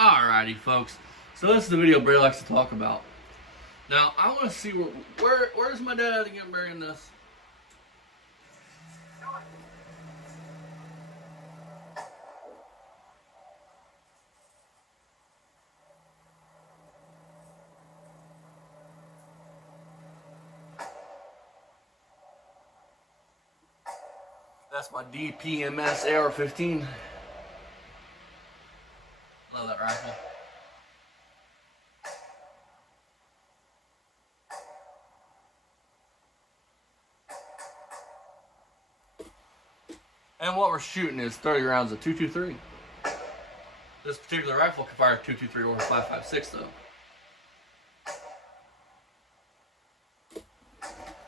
Alrighty, folks. So this is the video Bray likes to talk about. Now, I want to see where's my dad again burying this? That's my DPMS AR-15. Love that rifle. And what we're shooting is 30 rounds of .223. This particular rifle can fire .223 or .556 though.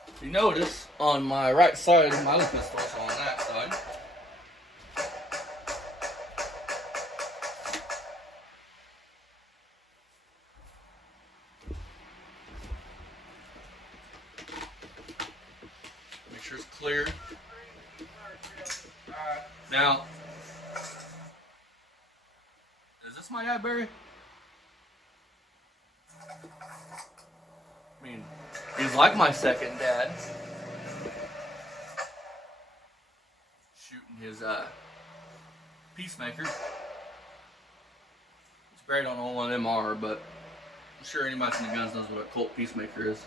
If you notice, on my right side, my other pistol is on that side. Make sure it's clear. Now, is this my dad, Barry? I mean, he's like my second dad. Shooting his Peacemaker. It's buried on all of them are, but I'm sure anybody in the guns knows what a Colt Peacemaker is.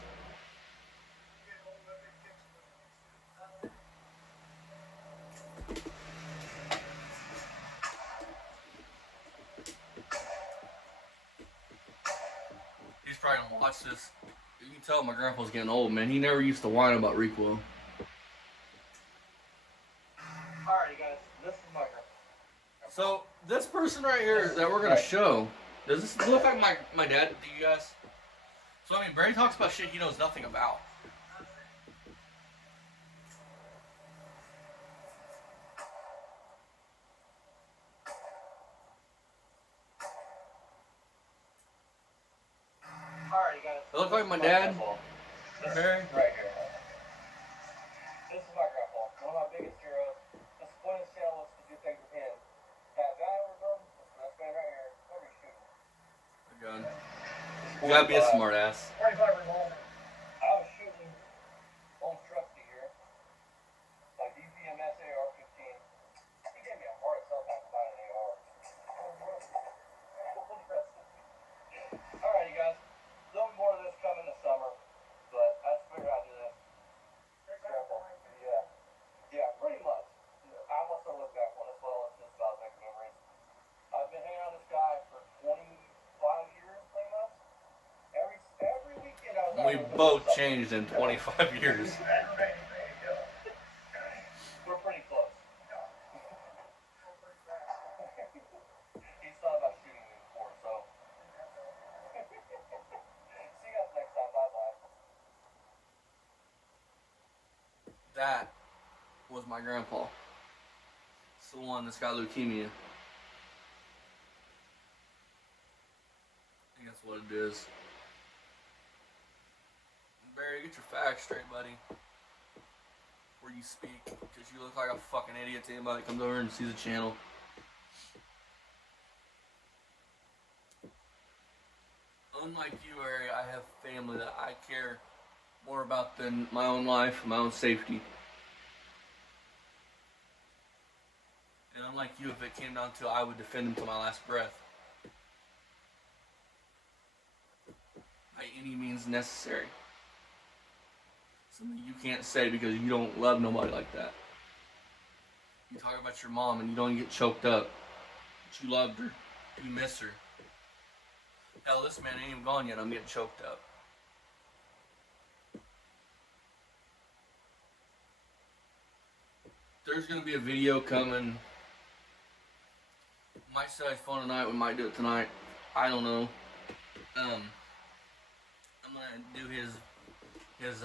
He's probably gonna watch this. You can tell my grandpa's getting old, man. He never used to whine about recoil. Alrighty, guys, this is my grandpa. So this person right here that we're gonna show, does this look like my dad to you guys? So I mean, Barry talks about shit he knows nothing about. Alrighty, guys. It look like my dad. Barry? Right here. This is my grandpa. One of my biggest heroes. This point of sale was to do things with him. That guy over there, this man right here, what are you shooting? A gun. You gotta be a smart ass. 35 revolver. I was shooting on trusty here. My DPMS AR-15. He gave me a heart attack after buying an AR. Alrighty, guys. A little more of this coming this summer, but I just figured I'd do this. Yeah, pretty much. I must have looked back on this well and just about making memories. I've been hanging out with this guy for 25 years, pretty much. Every weekend I was We both changed in 25 years. We're pretty close. He's thought about shooting me before, so. See you guys next time. Bye-bye. That was my grandpa. It's the one that's got leukemia. I think that's what it is. Barry, get your facts straight, buddy. Before you speak, because you look like a fucking idiot to anybody that comes over and sees the channel. Unlike you, Barry, I have family that I care more about than my own life, my own safety. And unlike you, if it came down to it, I would defend him to my last breath. By any means necessary. Something you can't say because you don't love nobody like that. You talk about your mom and you don't get choked up. But you loved her. You miss her. Hell, this man ain't even gone yet. I'm getting choked up. There's going to be a video coming. Might say it's fun tonight. We might do it tonight. I don't know. I'm going to do his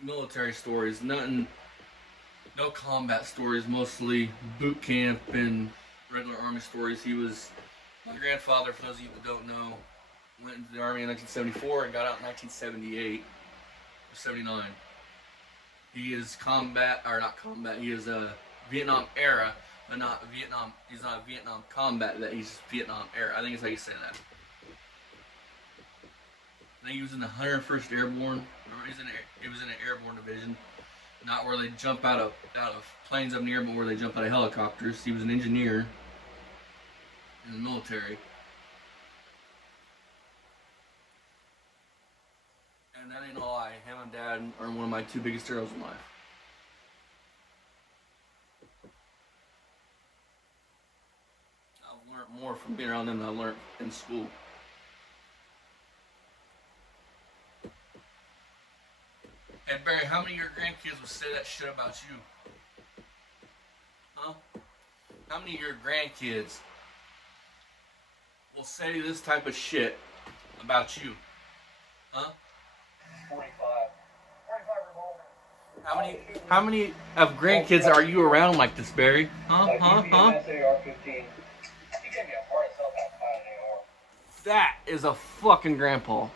military stories. Nothing, no combat stories. Mostly boot camp and regular army stories. He was my grandfather, for those of you that don't know, went into the army in 1974 and got out in 1978 or 79. He is combat, or not combat, he is Vietnam era, but not Vietnam. He's not Vietnam combat vet. He's Vietnam air. I think that's how you say that. I think he was in the 101st Airborne. He was in an airborne division, not where they jump out of planes up in the air, but where they jump out of helicopters. He was an engineer in the military. And that ain't a lie. Him and Dad are one of my two biggest heroes in life. I've learned more from being around them than I learned in school. Hey Barry, how many of your grandkids will say that shit about you? Huh? How many of your grandkids will say this type of shit about you? Huh? 45. 45 revolver. How many of grandkids are you around like this, Barry? Huh? Like, Huh? you Huh? AR-15. He gave me a heart itself out behind an AR. That is a fucking grandpa.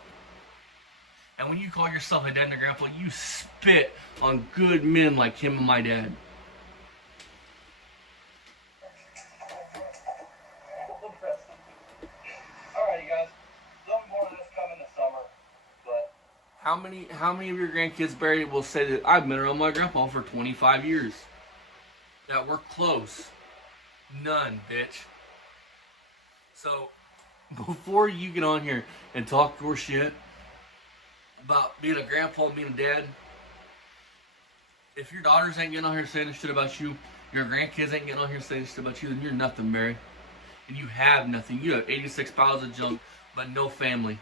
And when you call yourself a dad and a grandpa, you spit on good men like him and my dad. Alrighty, guys. Some more of this coming this summer, but How many of your grandkids, Barry, will say that I've been around my grandpa for 25 years? That we're close. None, bitch. So, before you get on here and talk your shit about being a grandpa and being a dad, if your daughters ain't getting on here saying this shit about you, your grandkids ain't getting on here saying this shit about you, then you're nothing, Barry. And you have nothing. You have 86 piles of junk, but no family.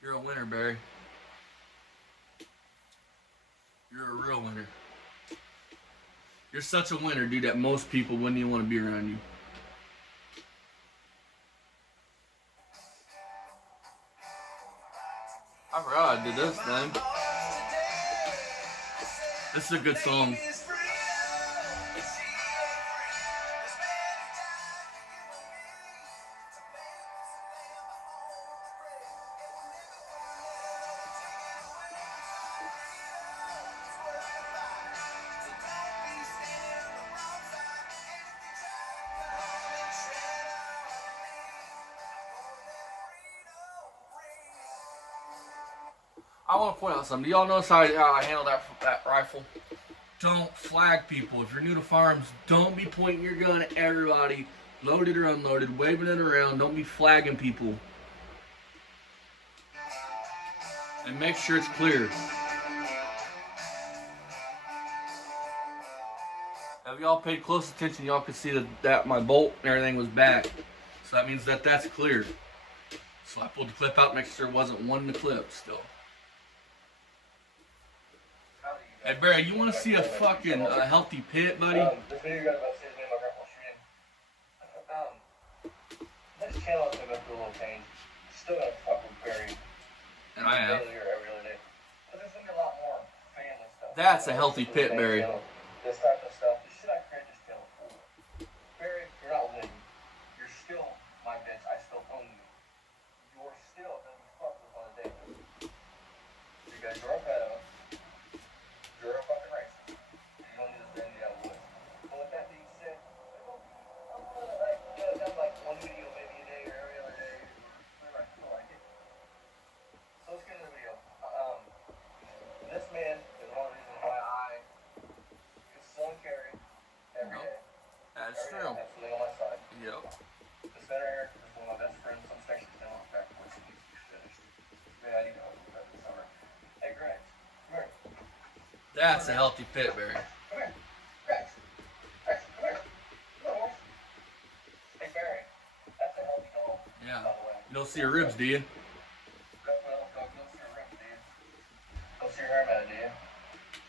You're a winner, Barry. You're a real winner. You're such a winner, dude, that most people wouldn't even want to be around you. I forgot I did this thing. This is a good song. I want to point out something. Do y'all notice how I handle that rifle? Don't flag people. If you're new to firearms, don't be pointing your gun at everybody, loaded or unloaded, waving it around. Don't be flagging people. And make sure it's clear. If y'all paid close attention, y'all could see that my bolt and everything was back. So that means that that's clear. So I pulled the clip out, make sure there wasn't one in the clip still. Hey Barry, you want to see a fucking healthy pit, buddy? This video you guys about to see is me and my grandpa shooting. This channel is going to go through a little change. Still going to fuck with Barry. And I have. Daily or every other day. But there's going to be a lot more family stuff. That's a healthy pit, Barry. This type of stuff. This shit I created this channel for. Barry, you're not living. You're still my bitch. I still own you. You're still going to be fucked with on a day. You guys are a pedo. You're a fucking racist. You don't need to send me out of the woods. But with that being said, I'm gonna have like one video maybe a day or every other day. Whenever I feel like it. So let's get into the video. This man is one of the reasons why I conceal and carry every day. That's Every day true. I have something on my side. Yep. The center here is one of my best friends. Some sections down on the back once he's finished. Man, I need to help him this summer. Hey, Greg. Come here. That's a healthy pit, Barry. Come here. Rex. Rex, come here. Come on, horse. Hey, Barry. That's a healthy dog. Yeah. By the way. You don't see her ribs, do you? That's my little dog. You don't see her ribs, do you? Don't see her hair, man, do you?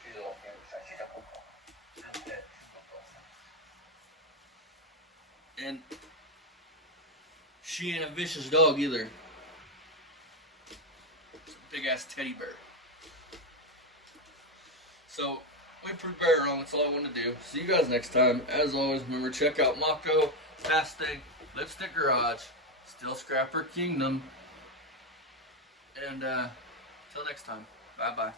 She's a little candy shy. She's a cool dog. She's a pit. She's a cool dog. And she ain't a vicious dog either. It's a big ass teddy bear. So, we proved Barry wrong. That's all I want to do. See you guys next time. As always, remember, check out Mako, Fast Thing, Lipstick Garage, Steel Scrapper Kingdom. And, till next time. Bye-bye.